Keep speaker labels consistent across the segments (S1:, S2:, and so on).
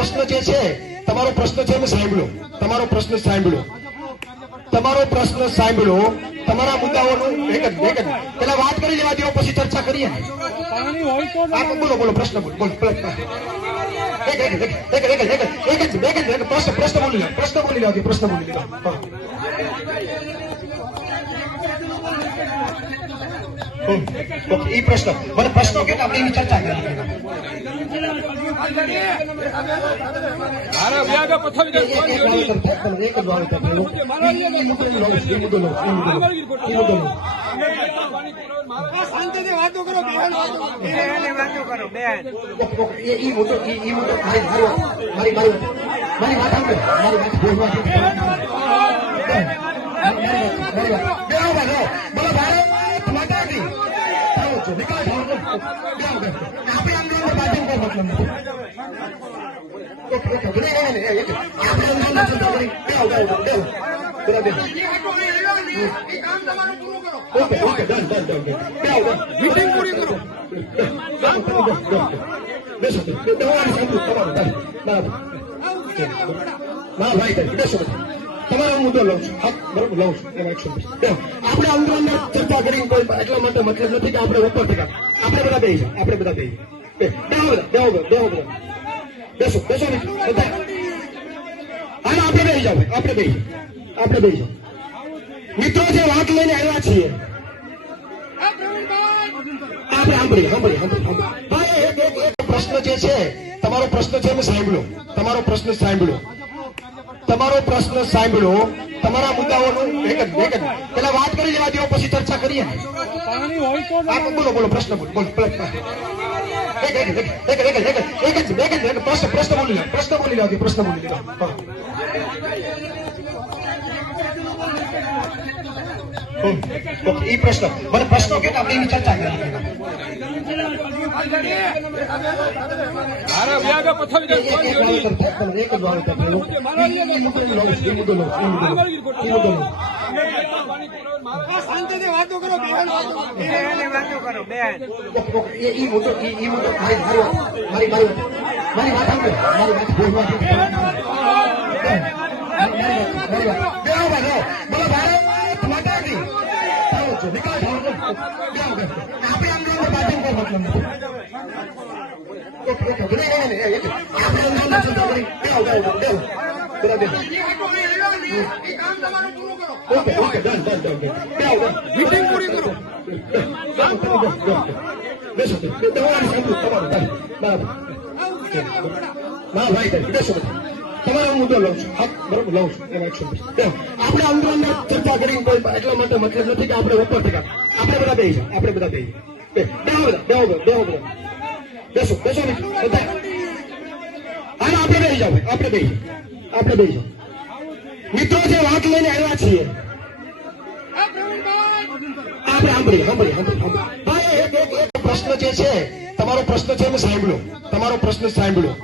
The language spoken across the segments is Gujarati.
S1: પ્રશ્ન જે છે, તમારો પ્રશ્ન છે મેં સાંભળ્યો તમારો પ્રશ્ન સાંભળ્યો તમારો પ્રશ્ન સાંભળ્યો તમારા મુદ્દાઓનું એક જ પેલા વાત કરી લેવા દેવો પછી ચર્ચા કરીએ. બોલો બોલો, પ્રશ્ન બોલો. પ્રશ્ન બોલી લો. પ્રશ્ન બોલી લો, પ્રશ્ન બોલી લો. એ પ્રશ્ન. મને પ્રશ્નો કે આપણે એની ચર્ચા કરી
S2: મારા વ્યાગા પથાવી દે
S1: કોણ જોડી એક જ વાર મારા ઈ મુદ્દો લો ઈ મુદ્દો લો શાંતિ
S2: થી વાતો કરો બેન વાતો કરો
S1: બેન ઈ મુદ્દો ઈ મુદ્દો મારી મારી મારી વાત સાંભળો. મારી વાત બોલવા દે મારી વાત બોલો ભાઈ મીટિંગ પૂરી કરો. લઉં છું હા બરોબર લઉં છું આપણે આંદોલન ચર્ચા કરી એટલા માટે મતલબ નથી કે આપણે ઉપર થયા આપણે બધા બેસી આપણે બધા બેસી મિત્રો જે વાત લઈને આવ્યા છીએ આપણે સાંભળી સાંભળી એક પ્રશ્ન જે છે તમારો પ્રશ્ન છે મેં સાંભળ્યો તમારો પ્રશ્ન સાંભળ્યો તમારો પ્રશ્ન સાંભળ્યો તમારા મુદ્દાઓનું એક જ એક જ પેલા વાત કરી લેવા દો પછી ચર્ચા કરીએ બોલો બોલો પ્રશ્ન બોલો બોલો. એક એક એક એક એક એક જ બે જ પ્રશ્ન પ્રશ્ન બોલી લો પ્રશ્ન બોલી લો પ્રશ્ન બોલી લો એ પ્રશ્નો કે આપણે એની ચર્ચા કરી
S2: શાંતિથી વાતો કરો બેન વાતો કરો
S1: બેન એ મોટો એ મોટો મારી મારી મારી વાત મારી વાત આપણે આમ પાર્ટી કોઈ મતલબ નથી આપણે આમ ચિંતા કરી બે આવ બે આવ okay, okay, done, done, done.
S2: Meeting પૂરી કરો
S1: બેસો. તમારું સાંભળું, તમારું. બરાબર. ના ભાઈ બેસો તમારો મુદ્દો લઉં છું હા બરોબર લઉં છું એમાં એકસો. આપણે આંદોલન ચર્ચા કરી કોઈ એટલા માટે મતલબ નથી કે આપણે ઉપર થયા આપણે બધા બેસી આપણે બધા બે- બેહો બધા બેહો બધા બેહો બધા બેસો બેસો બધા હા આપણે બે જાવ આપણે બે આપણે બે જાવ મિત્રો જે વાત લઈને આવ્યા છીએ આપણે સાંભળી સાંભળી સાંભળી હા એક એક પ્રશ્ન જે છે તમારો પ્રશ્ન છે મેં સાંભળ્યો તમારો પ્રશ્ન સાંભળ્યો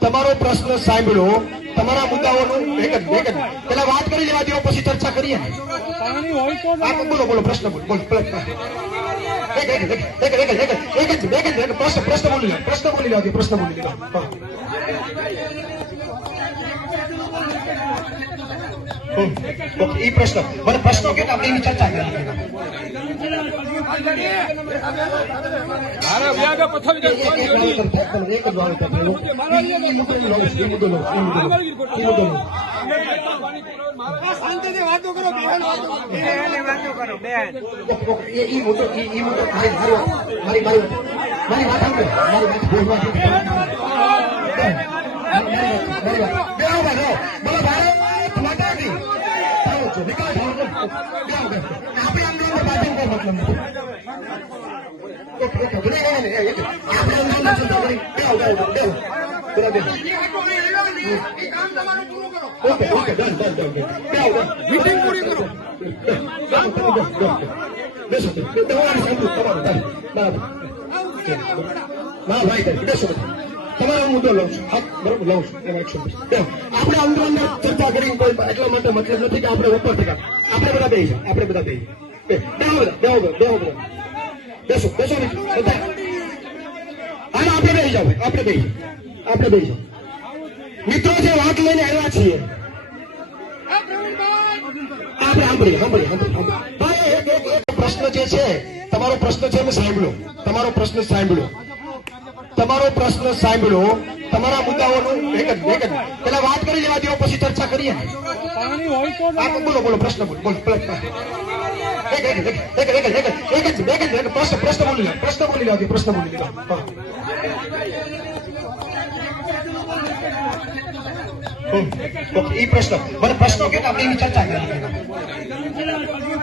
S1: તમારો પ્રશ્ન સાંભળ્યો તમારા મુદ્દાઓનું એક જ પેલા વાત કરી લેવા દેવો પછી ચર્ચા કરીએ ને બોલો બોલો પ્રશ્ન બોલો બોલો એક એક એક એક એક પ્રશ્ન પ્રશ્ન બોલી લો પ્રશ્ન બોલી લો પ્રશ્ન બોલી લો ઓકે, ઈ પ્રશ્ન. મને પ્રશ્નો કે આપણે એની ચર્ચા કરીએ ઓકે, ઓકે, ડન, ડન, ભાઈ બેસો બધા. તમારો લઉં છું હા બરોબર લઉં છું આપણે આંદોલન ચર્ચા કરી કોઈ એટલા માટે મતલબ નથી કે આપણે ઉપર આપણે બધા બે આપણે બધા બે- બેસો બેસો બધા આપણે બેસી જાઓ આપણે બેસી આપણે બેસી જાઓ મિત્રો જે વાત લઈને આવ્યા છીએ આપણે સાંભળીએ સાંભળીએ સાંભળીએ પ્રશ્ન જે છે તમારો પ્રશ્ન છે મેં સાંભળ્યો તમારો પ્રશ્ન સાંભળ્યો તમારો પ્રશ્ન સાંભળ્યો તમારા મુદ્દાઓનું એક જ એક જ પેલા વાત કરી લેવા દો પછી ચર્ચા કરીએ બોલો બોલો પ્રશ્ન બોલો બોલો. એક જ એક પ્રશ્ન પ્રશ્ન બોલી લો પ્રશ્ન બોલી લો પ્રશ્ન બોલી લો એ પ્રશ્ન મને પ્રશ્નો કે આપણે ચર્ચા
S2: કરી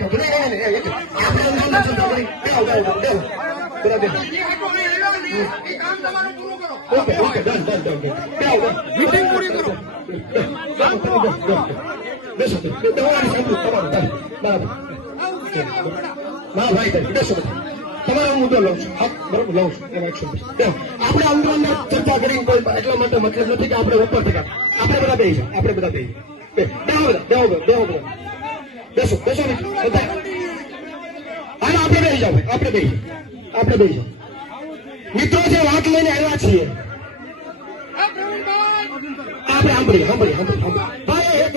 S1: બેસો, તમે બેસો, બેસો. બેસો, તમારી સાંભળો, લઉં છું હા લઉં છું એમાં છે. આપણે આંદોલન ચર્ચા કરી કોઈ એટલા માટે મતલબ નથી કે આપણે ઉપર થયા આપણે બધા બે આપણે બધા બે બે બધા બેહો બધા બેસો બેસો ને બધા. હા આપણે બેસી જાઓ આપણે બેસી આપણે બેસી જાવ મિત્રો જે વાત લઈને આવ્યા છીએ આપણે સાંભળીએ સાંભળીએ સાંભળીએ ભાઈ એક.